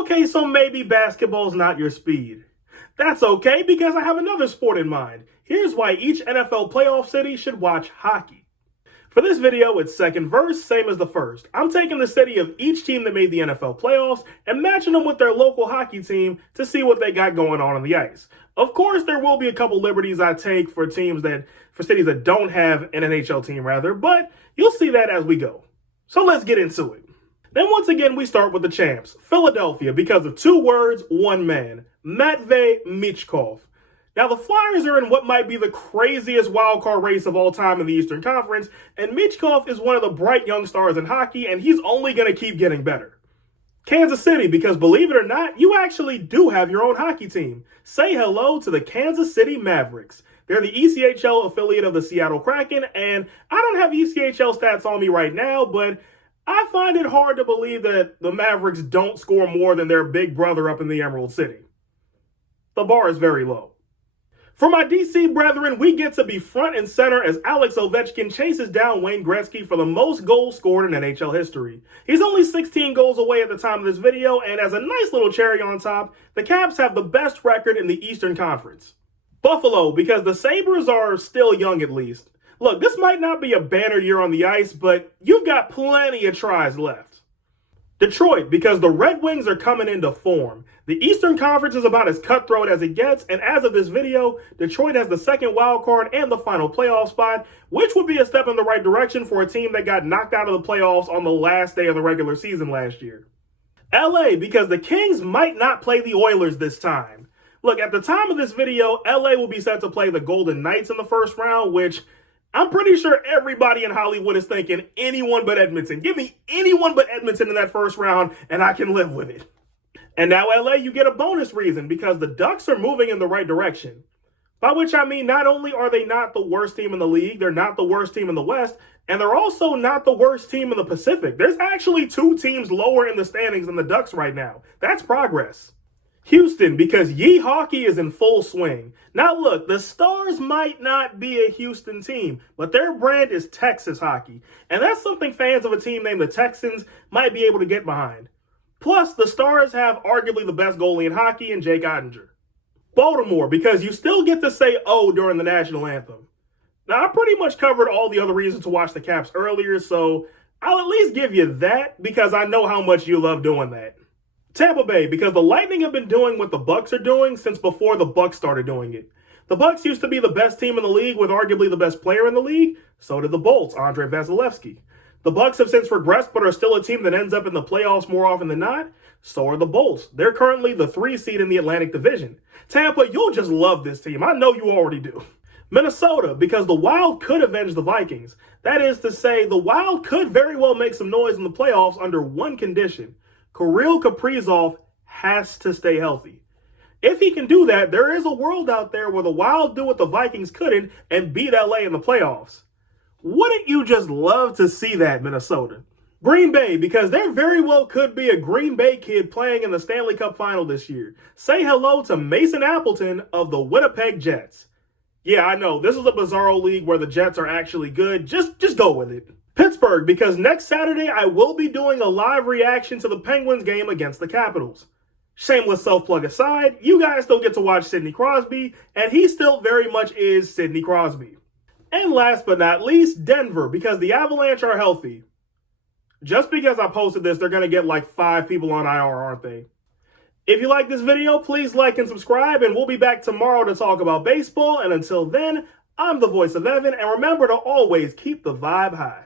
Okay, so maybe basketball's not your speed. That's okay because I have another sport in mind. Here's why each NFL playoff city should watch hockey. For this video, it's second verse, same as the first. I'm taking the city of each team that made the NFL playoffs and matching them with their local hockey team to see what they got going on the ice. Of course, there will be a couple liberties I take for cities that don't have an NHL team but you'll see that as we go. So let's get into it. Then once again, we start with the champs, Philadelphia, because of two words, one man, Matvei Michkov. Now, the Flyers are in what might be the craziest wildcard race of all time in the Eastern Conference, and Michkov is one of the bright young stars in hockey, and he's only going to keep getting better. Kansas City, because believe it or not, you actually do have your own hockey team. Say hello to the Kansas City Mavericks. They're the ECHL affiliate of the Seattle Kraken, and I don't have ECHL stats on me right now, but I find it hard to believe that the Mavericks don't score more than their big brother up in the Emerald City. The bar is very low. For my DC brethren, we get to be front and center as Alex Ovechkin chases down Wayne Gretzky for the most goals scored in NHL history. He's only 16 goals away at the time of this video, and as a nice little cherry on top, the Caps have the best record in the Eastern Conference. Buffalo, because the Sabres are still young at least. Look, this might not be a banner year on the ice, but you've got plenty of tries left. Detroit, because the Red Wings are coming into form. The Eastern Conference is about as cutthroat as it gets, and as of this video, Detroit has the second wild card and the final playoff spot, which would be a step in the right direction for a team that got knocked out of the playoffs on the last day of the regular season last year. LA, because the Kings might not play the Oilers this time. Look, at the time of this video, LA will be set to play the Golden Knights in the first round, which I'm pretty sure everybody in Hollywood is thinking anyone but Edmonton. Give me anyone but Edmonton in that first round, and I can live with it. And now LA, you get a bonus reason because the Ducks are moving in the right direction. By which I mean not only are they not the worst team in the league, they're not the worst team in the West, and they're also not the worst team in the Pacific. There's actually two teams lower in the standings than the Ducks right now. That's progress. Houston, because Yee hockey is in full swing. Now look, the Stars might not be a Houston team, but their brand is Texas hockey. And that's something fans of a team named the Texans might be able to get behind. Plus, the Stars have arguably the best goalie in hockey in Jake Ottinger. Baltimore, because you still get to say "oh" during the national anthem. Now, I pretty much covered all the other reasons to watch the Caps earlier, so I'll at least give you that because I know how much you love doing that. Tampa Bay, because the Lightning have been doing what the Bucks are doing since before the Bucks started doing it. The Bucks used to be the best team in the league with arguably the best player in the league. So did the Bolts, Andrei Vasilevsky. The Bucks have since regressed but are still a team that ends up in the playoffs more often than not. So are the Bolts. They're currently the 3 seed in the Atlantic Division. Tampa, you'll just love this team. I know you already do. Minnesota, because the Wild could avenge the Vikings. That is to say, the Wild could very well make some noise in the playoffs under one condition. Kirill Kaprizov has to stay healthy. If he can do that, there is a world out there where the Wild do what the Vikings couldn't and beat LA in the playoffs. Wouldn't you just love to see that, Minnesota? Green Bay, because there very well could be a Green Bay kid playing in the Stanley Cup final this year. Say hello to Mason Appleton of the Winnipeg Jets. Yeah, I know, this is a bizarro league where the Jets are actually good. Just go with it. Pittsburgh, because next Saturday I will be doing a live reaction to the Penguins game against the Capitals. Shameless self-plug aside, you guys still get to watch Sidney Crosby, and he still very much is Sidney Crosby. And last but not least, Denver, because the Avalanche are healthy. Just because I posted this, they're going to get like 5 people on IR, aren't they? If you like this video, please like and subscribe, and we'll be back tomorrow to talk about baseball. And until then, I'm the voice of Evan, and remember to always keep the vibe high.